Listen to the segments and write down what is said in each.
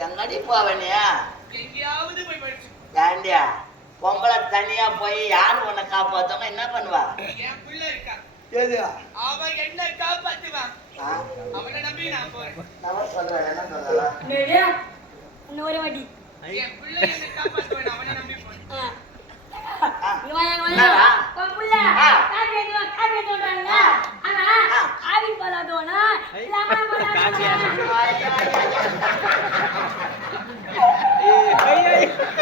எங்கடி போவனியா எங்கேயாவது போய் படிச்சு. ஏண்டியா பொம்பளை தனியா போய் யாரு உன்னை காப்பாத்தவங்க என்ன பண்ணுவா? என் பிள்ளை இருக்கான் எது? அவன் என்ன காப்பாத்துவான்? அவனை நம்பி நான் போறேன். நான் சொல்றேன் என்ன சொல்றேன்? டேய், இன்னும் ஒரு வாட்டி. என் பிள்ளை என்ன காப்பாத்துவான் அவனை நம்பி போறேன். ஆ. இங்க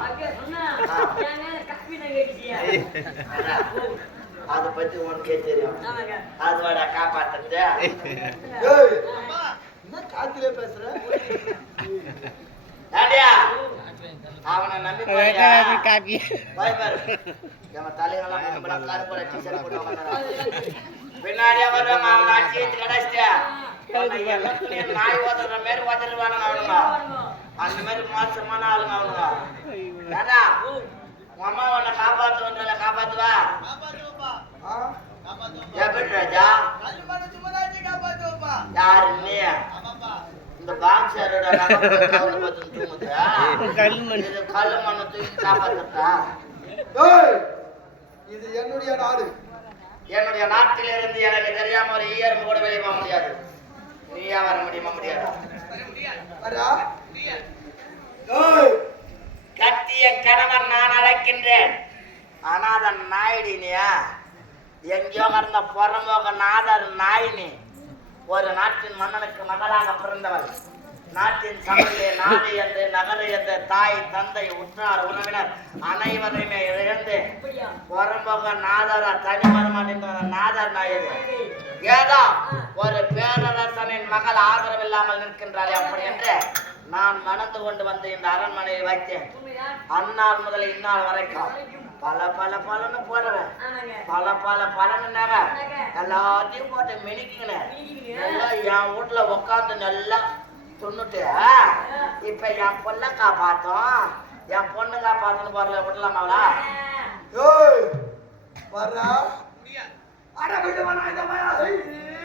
நான் கேட்டுட்டியா? அண்ணா, அதை பத்தி உனக்கே தெரியும். அதோட என்ன காத்திலே பேசுற? அவனை நம்பி போட்டு. பின்னாடியே வருவாங்க அவனை அடிச்சு கடைச்சிட்டு. உன்னை எல்லாத்துலயும் நாய் ஓதுற மாதிரி ஓதுருவானுங்க அவனுங்க. அந்த மாதிரி மோசமான ஆளுங்க அவனுங்க. ஏடா உன் அம்மா உன்னை காப்பாத்துவா? எப்படி ராஜா? இந்த பாக்ஸரோட தூக்கி காப்பாத்துட்டா ஏய் இது என்னுடைய நாடு. என்னுடைய நாட்டிலிருந்து எனக்கு தெரியாம ஒரு ஈயரும் கூட வெளியே போக முடியாது. நீயா வர முடியுமா முடியாதா? வர கட்டிய கணவன் நான் அழைக்கின்றேன். அநாதன் நாயுடி நீயா எங்கேயோ கடந்த புறம்போக நாதர் நாயினி. ஒரு நாட்டின் மன்னனுக்கு மகளாக பிறந்தவள். நாட்டின் சமையலே நாடு என்று நகரு என்று தாய் தந்தை உற்றார் உறவினர் அனைவரையுமே இழந்து? புறம்போக நாதர தனி நாதர் நாயது ஏதோ ஒரு பேரரசனின் மகள் ஆதரவில்லாமல் நிற்கின்றாளே அப்படி என்று நான் மணந்து கொண்டு வந்து இந்த அரண்மனையை வைத்தேன்? அந்நாள் முதல் இந்நாள் வரைக்கும் பல பல பலன்னு போடுவேன். பல பல பலனுனாங்க எல்லாத்தையும் போட்டு மினிக்கினேன் என் வீட்டுல உட்காந்து நல்லா துண்ணுட்டு இப்ப என் பொண்ணை காப்பாத்தோம். என் பொண்ணு காப்பாத்தணும் போறல விடலாமாவளா ஏய்